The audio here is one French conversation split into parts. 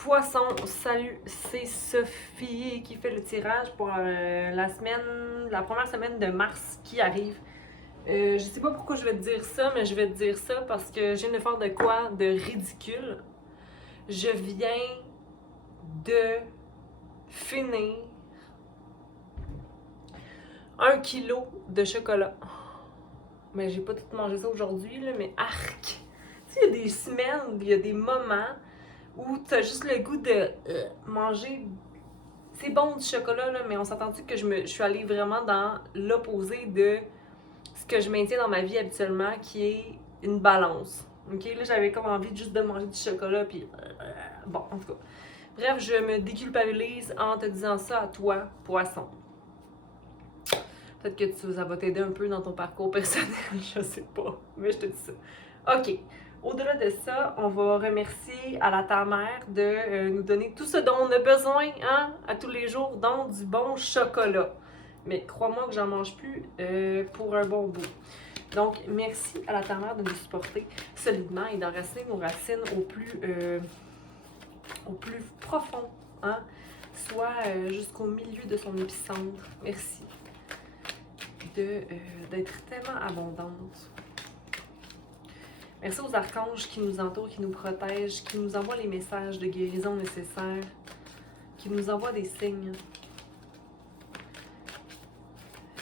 Poisson, salut, c'est Sophie qui fait le tirage pour la première semaine de mars qui arrive. Je sais pas pourquoi je vais te dire ça, mais je vais te dire ça parce que je viens de faire de quoi de ridicule. Je viens de finir 1 kilo de chocolat. Mais j'ai pas tout mangé ça aujourd'hui, là, mais arc! Tu sais, il y a des semaines, il y a des moments où t'as juste le goût de manger. C'est bon du chocolat, là, mais on s'entend-tu que je suis allée vraiment dans l'opposé de ce que je maintiens dans ma vie habituellement, qui est une balance. Ok, là, j'avais comme envie juste de manger du chocolat, puis bon, en tout cas. Bref, je me déculpabilise en te disant ça à toi, poisson. Peut-être que ça va t'aider un peu dans ton parcours personnel, je sais pas, mais je te dis ça. Ok. Au-delà de ça, on va remercier à la Terre-Mère de nous donner tout ce dont on a besoin, hein, à tous les jours, dont du bon chocolat. Mais crois-moi que j'en mange plus pour un bon bout. Donc, merci à la Terre-Mère de nous supporter solidement et d'enraciner nos racines au plus profond, hein, soit jusqu'au milieu de son épicentre. Merci d'être tellement abondante. Merci aux archanges qui nous entourent, qui nous protègent, qui nous envoient les messages de guérison nécessaires, qui nous envoient des signes.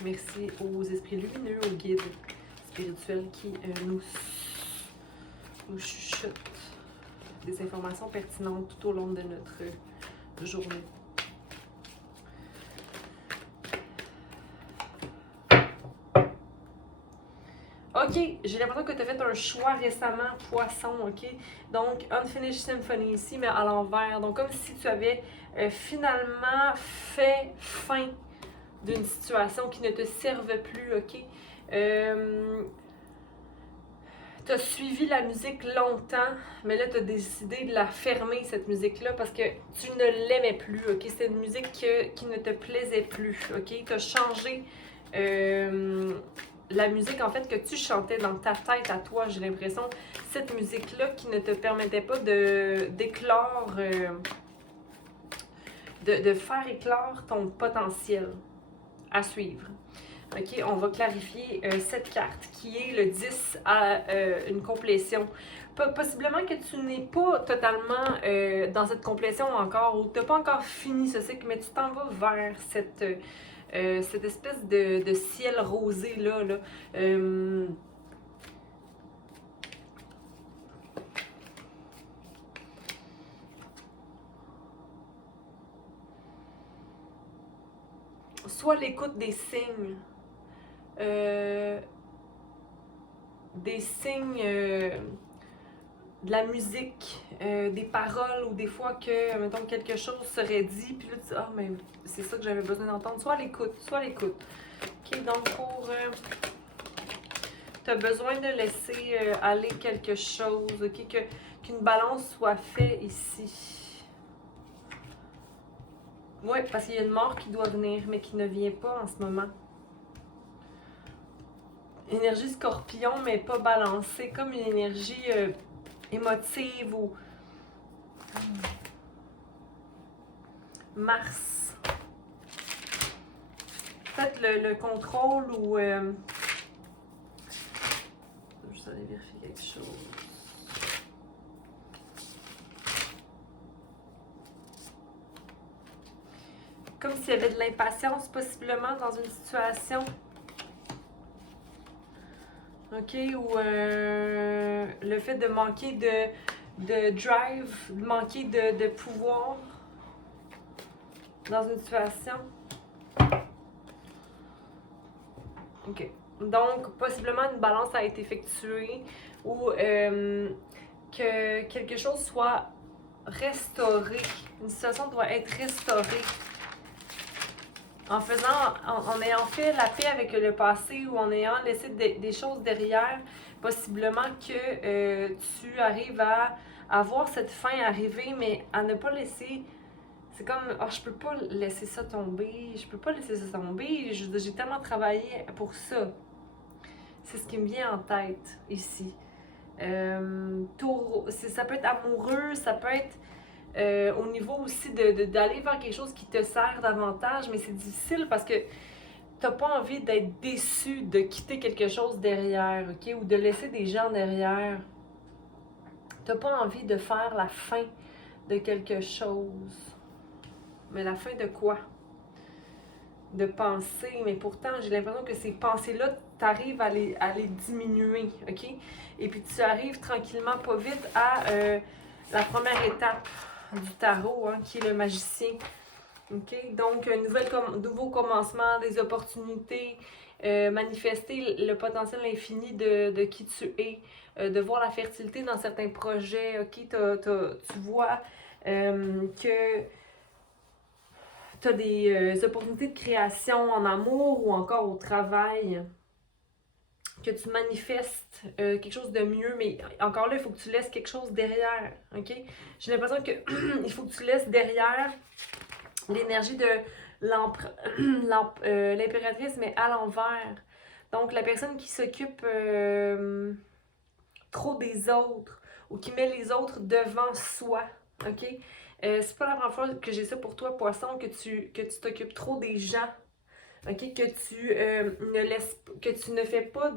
Merci aux esprits lumineux, aux guides spirituels qui nous chuchotent des informations pertinentes tout au long de notre journée. Ok, j'ai l'impression que tu as fait un choix récemment, poisson, ok? Donc, Unfinished Symphony ici, mais à l'envers. Donc, comme si tu avais finalement fait fin d'une situation qui ne te servait plus, ok? Tu as suivi la musique longtemps, mais là, tu as décidé de la fermer, cette musique-là, parce que tu ne l'aimais plus, ok? C'était une musique qui ne te plaisait plus, ok? Tu as changé la musique, en fait, que tu chantais dans ta tête à toi, j'ai l'impression, cette musique-là qui ne te permettait pas d'éclore, de faire éclore ton potentiel à suivre. Ok, on va clarifier cette carte qui est le 10 à une complétion. Possiblement que tu n'es pas totalement dans cette complétion encore ou tu n'as pas encore fini ce cycle, mais tu t'en vas vers cette espèce de ciel rosé là. Soit l'écoute des signes. Des signes de la musique, des paroles ou des fois que, mettons, quelque chose serait dit, puis là tu dis, ah, mais c'est ça que j'avais besoin d'entendre. Soit l'écoute, soit l'écoute. Ok, donc pour. Tu as besoin de laisser aller quelque chose, ok, qu'une balance soit faite ici. Oui, parce qu'il y a une mort qui doit venir, mais qui ne vient pas en ce moment. Énergie scorpion, mais pas balancée, comme une énergie émotive ou Mars. Peut-être le contrôle ou je vais aller vérifier quelque chose. Comme s'il y avait de l'impatience possiblement dans une situation. Ok, ou le fait de manquer de drive, de manquer de pouvoir dans une situation. Ok. Donc, possiblement, une balance a été effectuée ou que quelque chose soit restauré. Une situation doit être restaurée. En ayant fait la paix avec le passé ou en ayant laissé des choses derrière, possiblement que tu arrives à voir cette fin arriver, mais à ne pas laisser. C'est comme, oh, je peux pas laisser ça tomber, je peux pas laisser ça tomber, j'ai tellement travaillé pour ça. C'est ce qui me vient en tête ici. Ça peut être amoureux, ça peut être Au niveau aussi d'aller vers quelque chose qui te sert davantage, mais c'est difficile parce que t'as pas envie d'être déçu de quitter quelque chose derrière, ok? Ou de laisser des gens derrière. T'as pas envie de faire la fin de quelque chose. Mais la fin de quoi? De penser, mais pourtant j'ai l'impression que ces pensées-là, t'arrives à les diminuer, ok? Et puis tu arrives tranquillement, pas vite, à la première étape du tarot, hein, qui est le magicien. Ok? Donc, nouveau commencement, des opportunités, manifester le potentiel infini de qui tu es, de voir la fertilité dans certains projets, ok? Tu vois que tu as des opportunités de création en amour ou encore au travail, que tu manifestes quelque chose de mieux, mais encore là, il faut que tu laisses quelque chose derrière, ok? J'ai l'impression que il faut que tu laisses derrière l'énergie de l'impératrice, mais à l'envers. Donc, la personne qui s'occupe trop des autres ou qui met les autres devant soi, ok? C'est pas la première fois que j'ai ça pour toi, poisson, que tu t'occupes trop des gens, ok? Que tu ne fais pas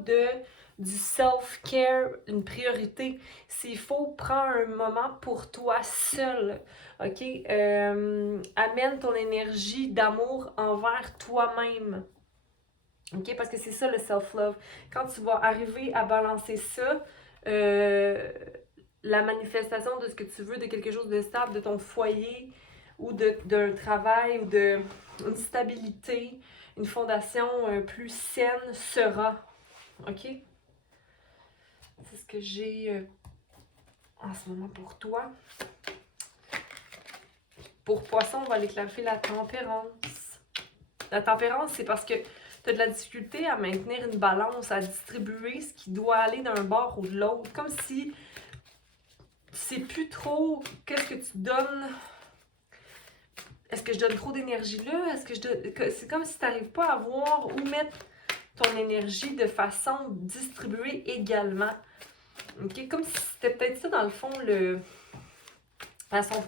du self-care une priorité. S'il faut, prends un moment pour toi seul, ok? Amène ton énergie d'amour envers toi-même, ok? Parce que c'est ça le self-love. Quand tu vas arriver à balancer ça, euh, la manifestation de ce que tu veux, de quelque chose de stable, de ton foyer ou d'un travail ou d'une stabilité, une fondation plus saine sera. OK? C'est ce que j'ai en ce moment pour toi. Pour poisson, on va aller clarifier la tempérance. La tempérance, c'est parce que tu as de la difficulté à maintenir une balance, à distribuer ce qui doit aller d'un bord ou de l'autre. Comme si tu sais plus trop qu'est-ce que tu donnes. Est-ce que je donne trop d'énergie là? Est-ce que je donne... C'est comme si tu n'arrives pas à voir où mettre ton énergie de façon distribuée également. Okay? Comme si c'était peut-être ça, dans le fond,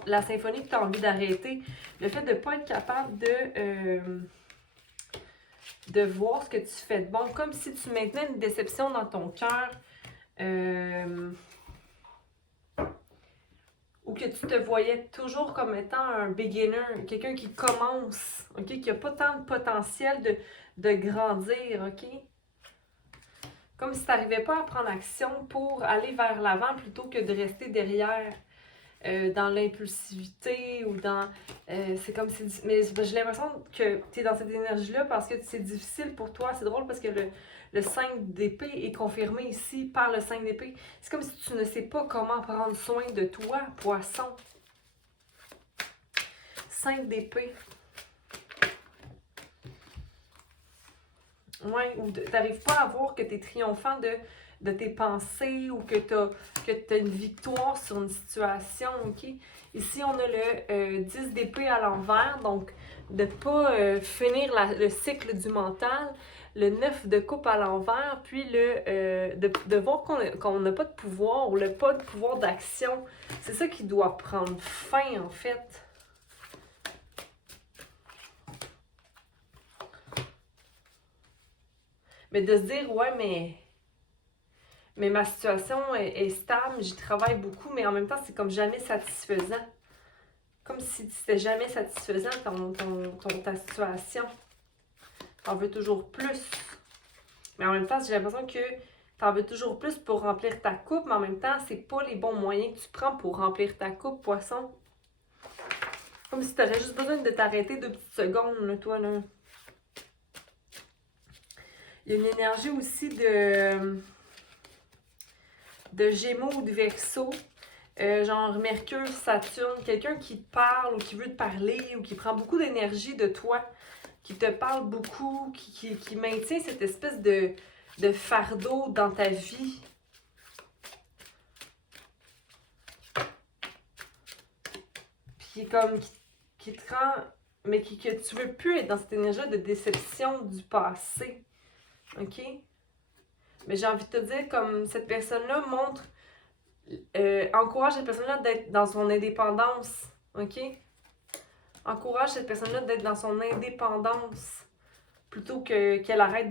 la symphonie que tu as envie d'arrêter. Le fait de ne pas être capable de voir ce que tu fais de bon. Comme si tu maintenais une déception dans ton cœur. Ou que tu te voyais toujours comme étant un beginner, quelqu'un qui commence, ok, qui n'a pas tant de potentiel de grandir, ok? Comme si tu n'arrivais pas à prendre action pour aller vers l'avant plutôt que de rester derrière dans l'impulsivité ou dans... c'est comme si... Mais j'ai l'impression que tu es dans cette énergie-là parce que c'est difficile pour toi. C'est drôle parce que le 5 d'épée est confirmé ici par le 5 d'épée. C'est comme si tu ne sais pas comment prendre soin de toi, poisson. 5 d'épée. Ouais, ou tu n'arrives pas à voir que tu es triomphant de tes pensées ou que tu as une victoire sur une situation, ok? Ici, on a le 10 d'épée à l'envers, donc de ne pas finir le cycle du mental, le 9 de coupe à l'envers, puis de voir qu'on n'a pas de pouvoir ou pas de pouvoir d'action. C'est ça qui doit prendre fin, en fait. Mais de se dire, ouais, mais ma situation est stable, j'y travaille beaucoup, mais en même temps, c'est comme jamais satisfaisant. Comme si c'était jamais satisfaisant ta situation. T'en veux toujours plus. Mais en même temps, j'ai l'impression que t'en veux toujours plus pour remplir ta coupe, mais en même temps, c'est pas les bons moyens que tu prends pour remplir ta coupe, poisson. Comme si t'aurais juste besoin de t'arrêter 2 petites secondes, là, toi, là. Il y a une énergie aussi de Gémeaux ou de Verseau. Genre Mercure, Saturne, quelqu'un qui te parle ou qui veut te parler ou qui prend beaucoup d'énergie de toi, qui te parle beaucoup, qui maintient cette espèce de fardeau dans ta vie. Puis comme qui te rend... Mais que tu veux plus être dans cette énergie de déception du passé. OK? Mais j'ai envie de te dire, comme cette personne-là montre... encourage cette personne-là d'être dans son indépendance. OK? Encourage cette personne-là d'être dans son indépendance plutôt qu'elle arrête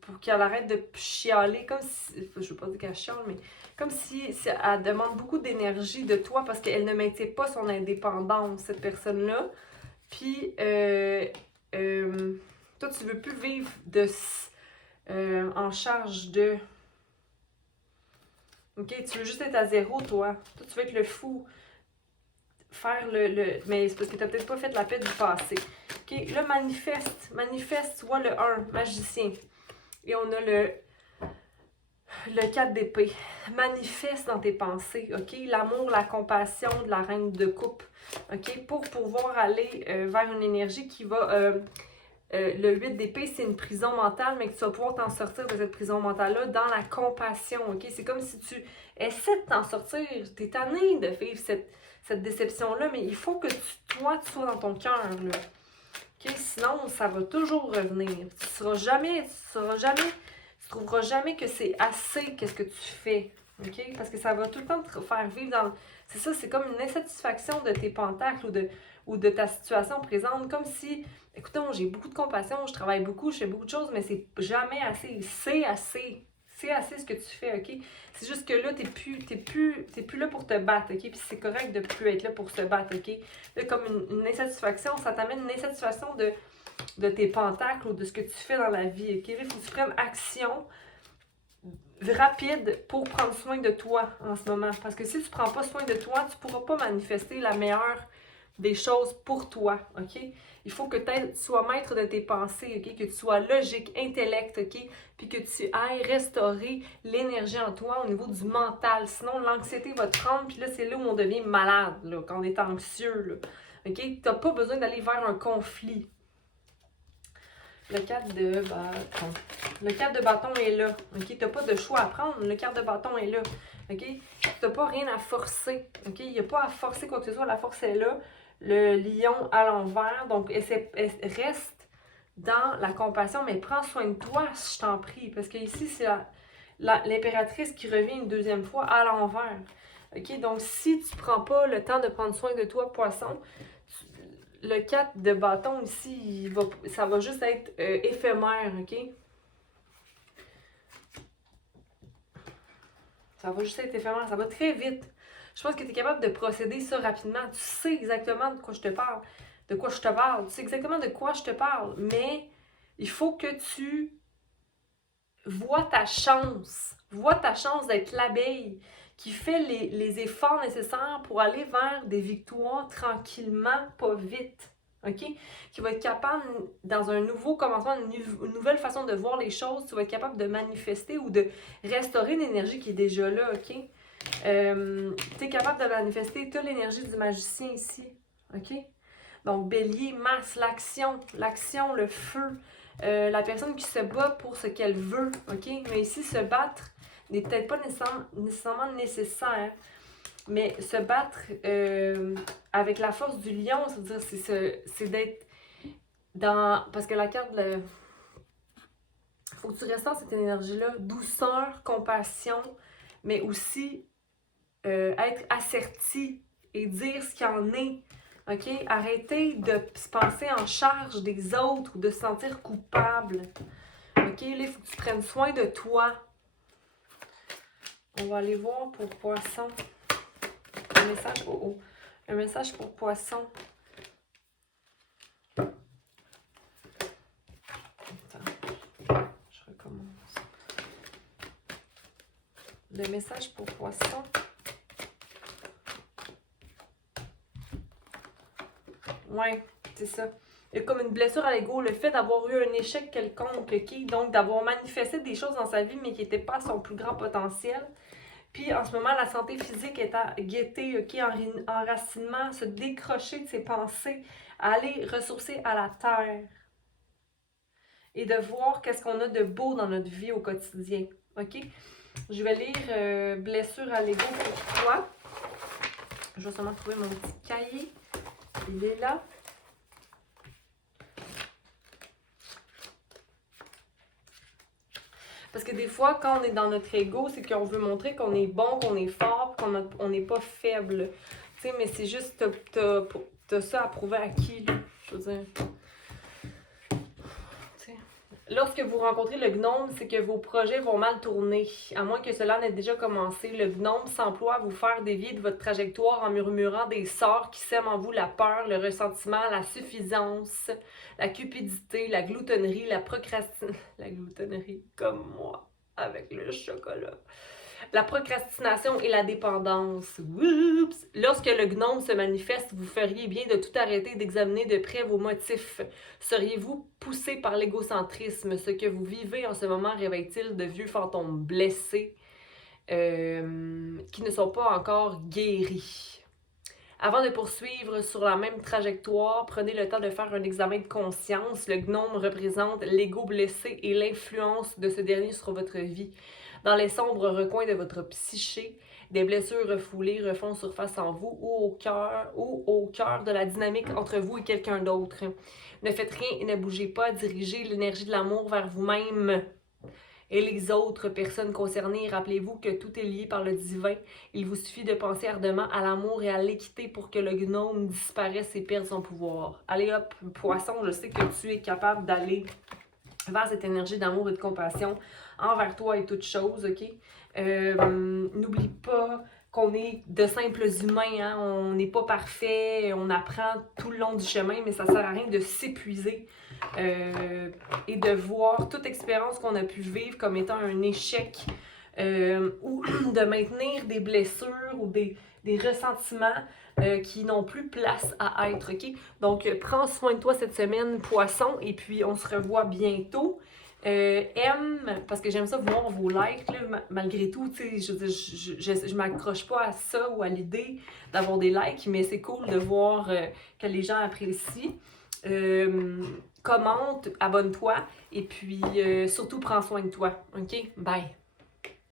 pour qu'elle arrête de chialer, comme si, je veux pas dire qu'elle chiale, mais comme si elle demande beaucoup d'énergie de toi parce qu'elle ne maintient pas son indépendance, cette personne-là. Puis, toi, tu veux plus vivre en charge de... OK? Tu veux juste être à zéro, toi. Toi, tu veux être le fou. Faire mais c'est parce que tu n'as peut-être pas fait la paix du passé. OK? Là, manifeste, tu vois le 1, magicien. Et on a le 4 d'épée. Manifeste dans tes pensées, OK? L'amour, la compassion de la reine de coupe, OK? Pour pouvoir aller vers une énergie qui va... le 8 d'épée, c'est une prison mentale, mais que tu vas pouvoir t'en sortir de cette prison mentale-là dans la compassion, OK? C'est comme si tu essaies de t'en sortir. T'es tanné de vivre cette déception-là, mais il faut que toi, tu sois dans ton cœur, là. OK? Sinon, ça va toujours revenir. Tu trouveras jamais que c'est assez qu'est-ce que tu fais, OK? Parce que ça va tout le temps te faire vivre dans... C'est ça, c'est comme une insatisfaction de tes pentacles ou de ta situation présente, comme si, écoutez, j'ai beaucoup de compassion, je travaille beaucoup, je fais beaucoup de choses, mais c'est jamais assez. C'est assez. C'est assez ce que tu fais, OK? C'est juste que là, t'es plus là pour te battre, OK? Puis c'est correct de plus être là pour se battre, OK? Là, comme une insatisfaction, ça t'amène une insatisfaction de tes pentacles ou de ce que tu fais dans la vie, OK? Là, il faut que tu prennes action rapide pour prendre soin de toi en ce moment. Parce que si tu ne prends pas soin de toi, tu ne pourras pas manifester la meilleure des choses pour toi, OK? Il faut que tu sois maître de tes pensées, OK? Que tu sois logique, intellect, OK? Puis que tu ailles restaurer l'énergie en toi au niveau du mental. Sinon, l'anxiété va te prendre, puis là, c'est là où on devient malade, là, quand on est anxieux, là. OK? Tu n'as pas besoin d'aller vers un conflit. Le 4 de bâton. Le 4 de bâton est là. OK? Tu n'as pas de choix à prendre. Le 4 de bâton est là. OK? Tu n'as pas rien à forcer. OK? Il n'y a pas à forcer quoi que ce soit. La force est là. Le lion à l'envers. Donc, reste dans la compassion, mais prends soin de toi, je t'en prie. Parce que ici, c'est l'impératrice qui revient une deuxième fois à l'envers. OK? Donc, si tu ne prends pas le temps de prendre soin de toi, poisson, le 4 de bâton ici, ça va juste être éphémère, OK? Ça va juste être éphémère, ça va très vite. Je pense que tu es capable de procéder ça rapidement. Tu sais exactement de quoi je te parle. De quoi je te parle. Tu sais exactement de quoi je te parle. Mais il faut que tu vois ta chance. Vois ta chance d'être l'abeille qui fait les efforts nécessaires pour aller vers des victoires tranquillement, pas vite. OK? Qui va être capable, dans un nouveau commencement, une nouvelle façon de voir les choses, tu vas être capable de manifester ou de restaurer l'énergie qui est déjà là, OK? Tu es capable de manifester, tu as l'énergie du magicien ici, OK? Donc, bélier, masse, l'action, le feu, la personne qui se bat pour ce qu'elle veut, OK? Mais ici, se battre n'est peut-être pas nécessairement nécessaire. Mais se battre avec la force du lion, c'est d'être dans... Parce que la carte, il faut que tu restes dans cette énergie-là. Douceur, compassion, mais aussi être asserti et dire ce qu'il en est. OK? Arrêtez de se penser en charge des autres ou de se sentir coupable. OK? Là, il faut que tu prennes soin de toi. On va aller voir pour poisson. Un message, un message pour poisson. Attends, je recommence. Le message pour poisson. Ouais, c'est ça. Il y a comme une blessure à l'ego, le fait d'avoir eu un échec quelconque, OK? Donc d'avoir manifesté des choses dans sa vie, mais qui n'étaient pas à son plus grand potentiel. Puis en ce moment, la santé physique est à guetter, OK? Enracinement, se décrocher de ses pensées, aller ressourcer à la terre. Et de voir qu'est-ce qu'on a de beau dans notre vie au quotidien, OK? Je vais lire blessure à l'ego pour toi. Je vais seulement trouver mon petit cahier. Il est là. Parce que des fois, quand on est dans notre ego, c'est qu'on veut montrer qu'on est bon, qu'on est fort, qu'on n'est pas faible. Tu sais, mais c'est juste, t'as ça à prouver à qui, là? Je veux dire. Lorsque vous rencontrez le gnome, c'est que vos projets vont mal tourner. À moins que cela n'ait déjà commencé, le gnome s'emploie à vous faire dévier de votre trajectoire en murmurant des sorts qui sèment en vous la peur, le ressentiment, la suffisance, la cupidité, la gloutonnerie, la procrastination. La gloutonnerie, comme moi, avec le chocolat. La procrastination et la dépendance. Oups! Lorsque le gnome se manifeste, vous feriez bien de tout arrêter d'examiner de près vos motifs. Seriez-vous poussé par l'égocentrisme? Ce que vous vivez en ce moment réveille-t-il de vieux fantômes blessés qui ne sont pas encore guéris? Avant de poursuivre sur la même trajectoire, prenez le temps de faire un examen de conscience. Le gnome représente l'ego blessé et l'influence de ce dernier sur votre vie. Dans les sombres recoins de votre psyché, des blessures refoulées refont surface en vous ou au cœur de la dynamique entre vous et quelqu'un d'autre. Ne faites rien et ne bougez pas, dirigez l'énergie de l'amour vers vous-même et les autres personnes concernées. Rappelez-vous que tout est lié par le divin. Il vous suffit de penser ardemment à l'amour et à l'équité pour que le gnome disparaisse et perde son pouvoir. Allez hop, poisson, je sais que tu es capable d'aller vers cette énergie d'amour et de compassion envers toi et toutes choses, ok? N'oublie pas qu'on est de simples humains, hein? On n'est pas parfait, on apprend tout le long du chemin, mais ça sert à rien de s'épuiser et de voir toute expérience qu'on a pu vivre comme étant un échec ou de maintenir des blessures ou des ressentiments qui n'ont plus place à être, ok? Donc, prends soin de toi cette semaine, poisson, et puis on se revoit bientôt. Parce que j'aime ça voir vos likes, là, malgré tout, tu sais, je m'accroche pas à ça ou à l'idée d'avoir des likes, mais c'est cool de voir que les gens apprécient. Commente, abonne-toi, et puis surtout prends soin de toi, ok? Bye!